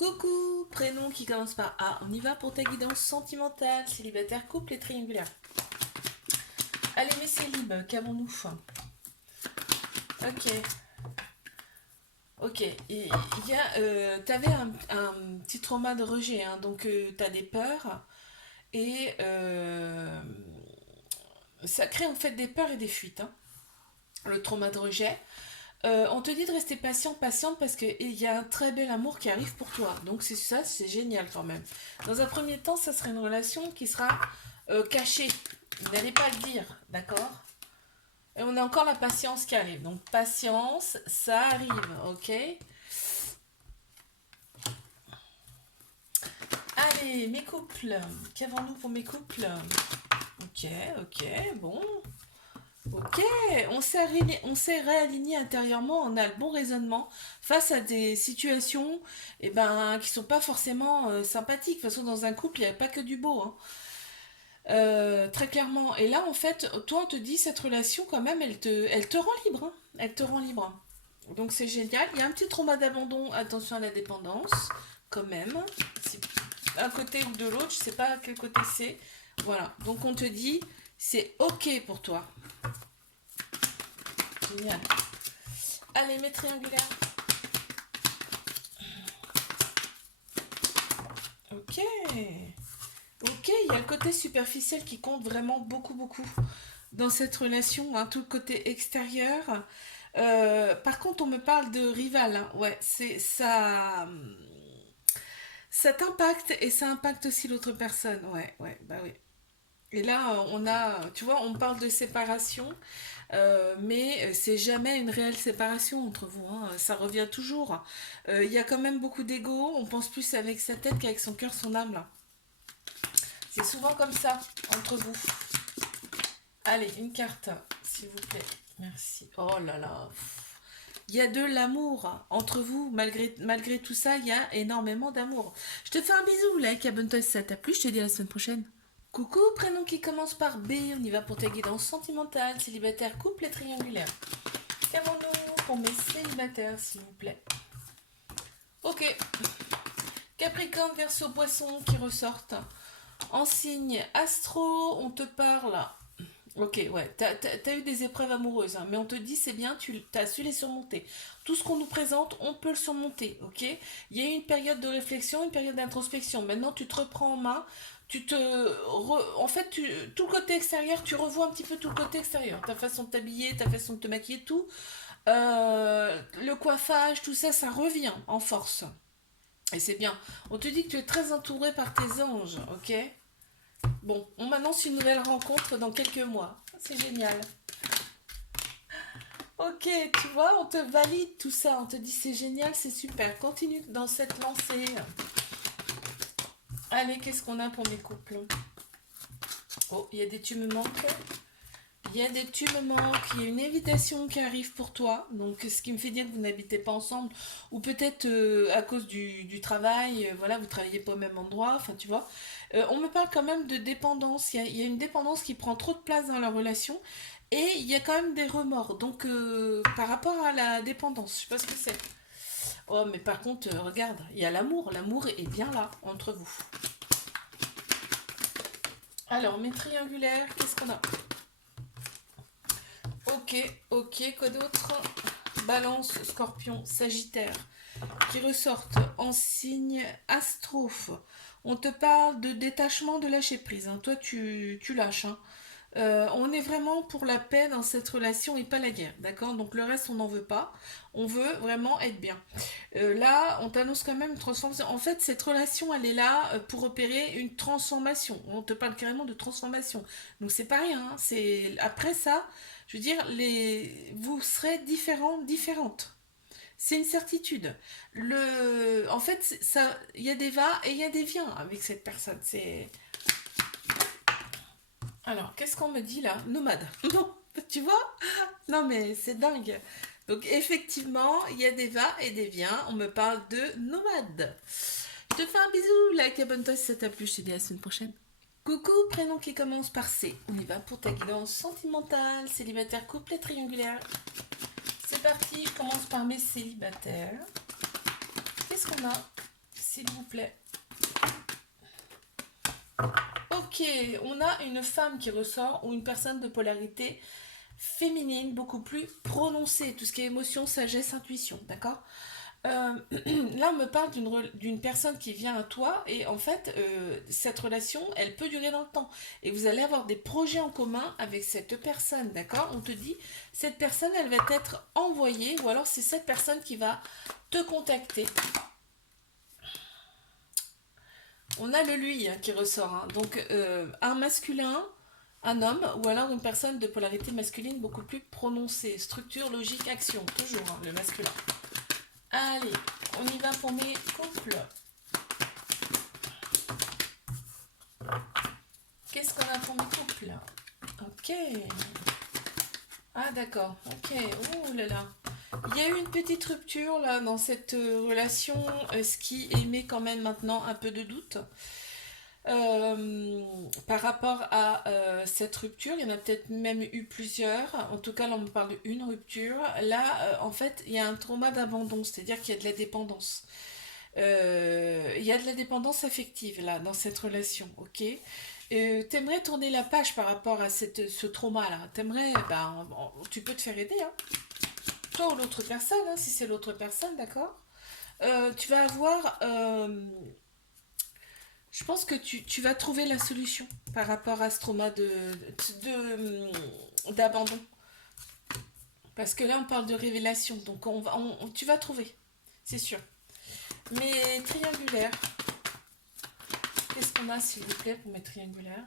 Coucou, prénom qui commence par A. On y va pour ta guidance sentimentale, célibataire, couple et triangulaire. Allez, mes célibes, qu'avons-nous? Ok, ok. T'avais un petit trauma de rejet, hein, donc t'as des peurs et ça crée en fait des peurs et des fuites, hein, le trauma de rejet. On te dit de rester patient, patiente parce qu'il y a un très bel amour qui arrive pour toi. Donc c'est ça, c'est génial quand même. Dans un premier temps, ça sera une relation qui sera cachée. Vous n'allez pas le dire, d'accord? Et on a encore la patience qui arrive. Donc patience, ça arrive, ok? Allez, mes couples. Qu'avons-nous pour mes couples? Ok, ok, bon. Ok, on s'est réaligné intérieurement, on a le bon raisonnement face à des situations qui sont pas forcément sympathiques. De toute façon, dans un couple, il n'y a pas que du beau, hein. Très clairement. Et là, en fait, toi, on te dit, cette relation, quand même, elle te rend libre, hein. Elle te rend libre. Donc, c'est génial. Il y a un petit trauma d'abandon, attention à la dépendance, quand même. C'est un côté ou de l'autre, je sais pas à quel côté c'est. Voilà. Donc, on te dit, c'est ok pour toi. Génial. Allez, mes triangulaires. Ok. Ok, il y a le côté superficiel qui compte vraiment beaucoup, beaucoup dans cette relation, hein, tout le côté extérieur. Par contre, on me parle de rival, hein. Ouais, c'est ça. Ça t'impacte et ça impacte aussi l'autre personne. Ouais, ouais, bah oui. Et là, on a, tu vois, on parle de séparation. Mais c'est jamais une réelle séparation entre vous, hein. Ça revient toujours. Il y a quand même beaucoup d'ego, on pense plus avec sa tête qu'avec son cœur, son âme là. C'est souvent comme ça entre vous. Allez, une carte, s'il vous plaît. Merci. Oh là là. Il y a de l'amour entre vous, malgré tout ça, il y a énormément d'amour. Je te fais un bisou, like, abonne-toi si ça t'a plu, je te dis à la semaine prochaine. Coucou, prénom qui commence par B, on y va pour ta guidance sentimentale, célibataire, couple et triangulaire. Qu'avons-nous pour mes célibataires, s'il vous plaît? Ok. Capricorne, Verseau, Poisson qui ressortent. En signe astro, on te parle. Ok, ouais, t'as eu des épreuves amoureuses, hein, mais on te dit c'est bien, tu as su les surmonter. Tout ce qu'on nous présente, on peut le surmonter, ok? Il y a eu une période de réflexion, une période d'introspection. Maintenant, tu te reprends en main, en fait, tout le côté extérieur, tu revois un petit peu tout le côté extérieur. Ta façon de t'habiller, ta façon de te maquiller, tout. Le coiffage, tout ça, ça revient en force. Et c'est bien. On te dit que tu es très entouré par tes anges, ok? Bon, on m'annonce une nouvelle rencontre dans quelques mois. C'est génial. Ok, tu vois, on te valide tout ça. On te dit c'est génial, c'est super. Continue dans cette lancée. Allez, qu'est-ce qu'on a pour mes couples? Oh, il y a des tu me manques. Il y a des tu me manques, il y a une invitation qui arrive pour toi, donc ce qui me fait dire que vous n'habitez pas ensemble, ou peut-être à cause du travail, voilà, vous travaillez pas au même endroit, enfin tu vois. On me parle quand même de dépendance, il y a une dépendance qui prend trop de place dans la relation, et il y a quand même des remords, donc par rapport à la dépendance, je sais pas ce que c'est. Oh, mais par contre, regarde, il y a l'amour est bien là, entre vous. Alors, mes triangulaires, qu'est-ce qu'on a? Ok, ok, quoi d'autre? Balance, Scorpion, Sagittaire, qui ressortent en signe astrophe. On te parle de détachement, de lâcher prise, hein. Toi, tu lâches, hein. On est vraiment pour la paix dans cette relation et pas la guerre, d'accord? Donc le reste, on n'en veut pas. On veut vraiment être bien. Là, on t'annonce quand même une transformation. En fait, cette relation, elle est là pour opérer une transformation. On te parle carrément de transformation. Donc c'est pas rien, hein. C'est après ça, je veux dire, vous serez différents, différentes. C'est une certitude. En fait, ça, il y a des va et il y a des viens avec cette personne. Alors, qu'est-ce qu'on me dit là? Nomade. Non, tu vois? Non, mais c'est dingue. Donc, effectivement, il y a des va et des viens. On me parle de nomade. Je te fais un bisou, like, abonne-toi si ça t'a plu. Je te dis à la semaine prochaine. Coucou, prénom qui commence par C. On y va pour ta guidance sentimentale, célibataire, couple et triangulaire. C'est parti, je commence par mes célibataires. Qu'est-ce qu'on a? s'il vous plaît. Ok, on a une femme qui ressort ou une personne de polarité féminine beaucoup plus prononcée, tout ce qui est émotion, sagesse, intuition, d'accord. Euh, Là, on me parle d'une personne qui vient à toi et en fait, cette relation, elle peut durer dans le temps. Et vous allez avoir des projets en commun avec cette personne, d'accord. On te dit, cette personne, elle va être envoyée ou alors c'est cette personne qui va te contacter. On a le lui hein, qui ressort. Hein. Donc, un masculin, un homme ou alors une personne de polarité masculine beaucoup plus prononcée. Structure, logique, action. Toujours hein, le masculin. Allez, on y va pour mes couples. Qu'est-ce qu'on a pour mes couples? Ok. Ah d'accord, ok. Ouh là là. Il y a eu une petite rupture là dans cette relation, ce qui émet quand même maintenant un peu de doute. Euh, Par rapport à cette rupture, il y en a peut-être même eu plusieurs. En tout cas, là, on me parle d'une rupture. Là, en fait, il y a un trauma d'abandon, c'est-à-dire qu'il y a de la dépendance. Il y a de la dépendance affective là dans cette relation, ok? T'aimerais tourner la page par rapport à ce trauma-là. T'aimerais, ben, tu peux te faire aider, hein. Toi ou l'autre personne, hein, si c'est l'autre personne, d'accord? Tu vas avoir, je pense que tu vas trouver la solution par rapport à ce trauma d'abandon. Parce que là, on parle de révélation, donc tu vas trouver, c'est sûr. Mais triangulaire, qu'est-ce qu'on a s'il vous plaît pour mes triangulaires?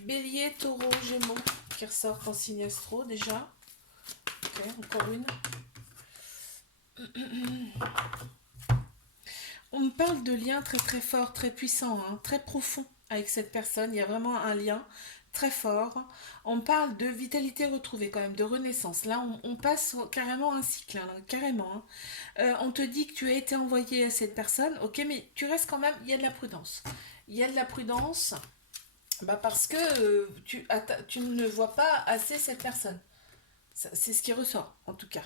Bélier, taureau, gémeaux qui ressortent en signe astro déjà. Ok, encore une. On me parle de liens très très forts, très puissants, hein, très profonds avec cette personne. Il y a vraiment un lien très fort. On parle de vitalité retrouvée quand même, de renaissance. Là, on passe carrément un cycle, hein, carrément. Hein. On te dit que tu as été envoyé à cette personne, ok, mais tu restes quand même, il y a de la prudence. Il y a de la prudence bah parce que tu ne vois pas assez cette personne. C'est ce qui ressort, en tout cas.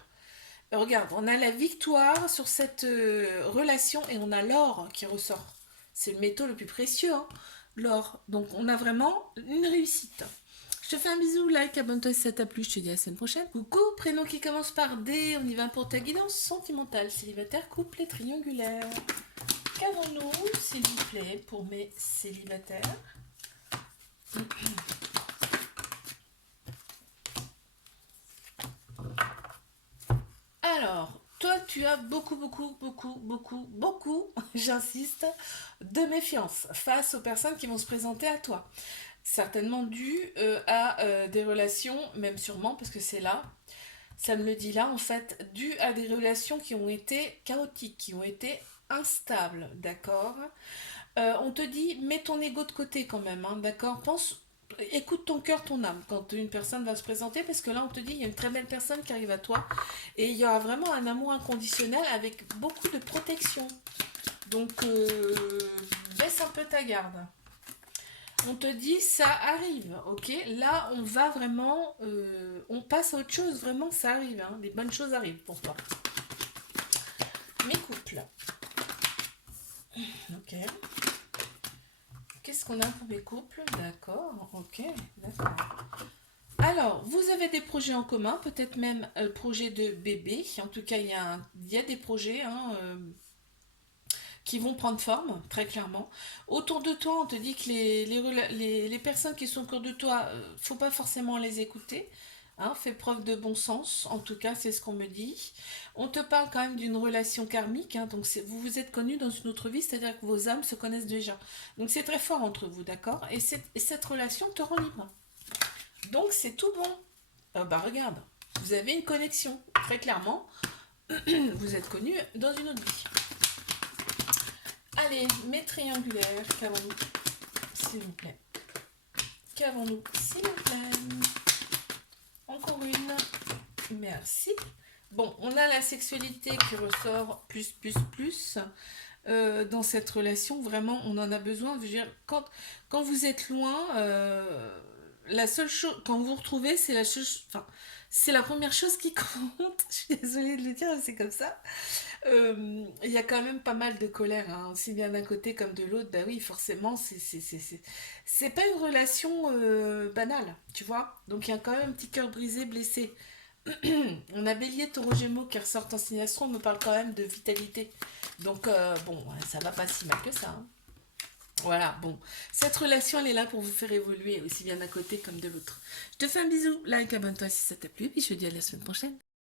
Regarde, on a la victoire sur cette relation et on a l'or qui ressort. C'est le métaux le plus précieux, hein, l'or. Donc on a vraiment une réussite. Je te fais un bisou, like, abonne-toi si ça t'a plu, je te dis à la semaine prochaine. Coucou, prénom qui commence par D, on y va pour ta guidance sentimentale, célibataire, couple et triangulaire. Qu'avons-nous, s'il vous plaît, pour mes célibataires? Alors, toi, tu as beaucoup, j'insiste, de méfiance face aux personnes qui vont se présenter à toi. Certainement dû à des relations, même sûrement, parce que c'est là, ça me le dit là, en fait, dû à des relations qui ont été chaotiques, qui ont été instables, d'accord. On te dit, mets ton ego de côté quand même, hein, d'accord. Pense, écoute ton cœur, ton âme quand une personne va se présenter, parce que là, on te dit, il y a une très belle personne qui arrive à toi, et il y aura vraiment un amour inconditionnel avec beaucoup de protection. Donc, baisse un peu ta garde. On te dit, ça arrive, ok. Là, on va vraiment, on passe à autre chose, vraiment, ça arrive, hein. Des bonnes choses arrivent pour toi. Mes couples. Ok. Qu'est-ce qu'on a pour mes couples? D'accord, ok, d'accord. Alors, vous avez des projets en commun, peut-être même projet de bébé. En tout cas, il y a des projets hein, qui vont prendre forme, très clairement. Autour de toi, on te dit que les personnes qui sont autour de toi, faut pas forcément les écouter. Hein, fais preuve de bon sens, en tout cas, c'est ce qu'on me dit. On te parle quand même d'une relation karmique, hein, donc vous vous êtes connus dans une autre vie, c'est-à-dire que vos âmes se connaissent déjà. Donc c'est très fort entre vous, d'accord? Et cette relation te rend libre. Donc c'est tout bon. Bah regarde, vous avez une connexion, très clairement. Vous êtes connus dans une autre vie. Allez, mes triangulaires, qu'avons-nous, s'il vous plaît? Qu'avons-nous, s'il vous plaît? Encore une. Merci. Bon, on a la sexualité qui ressort plus. Dans cette relation, vraiment, on en a besoin. Je veux dire, quand vous êtes loin, la seule chose, quand vous vous retrouvez, c'est la chose, enfin, c'est la première chose qui compte. Je suis désolée de le dire, mais c'est comme ça. Il y a quand même pas mal de colère, hein, aussi bien d'un côté comme de l'autre. Bah oui, forcément, c'est pas une relation banale, tu vois. Donc il y a quand même un petit cœur brisé, blessé. On a Bélier, Taureau, Gémeaux qui ressortent en signe astro, on me parle quand même de vitalité. Donc bon, ça va pas si mal que ça, hein. Voilà, bon. Cette relation, elle est là pour vous faire évoluer, aussi bien d'un côté comme de l'autre. Je te fais un bisou, like, abonne-toi si ça t'a plu, et puis je te dis à la semaine prochaine.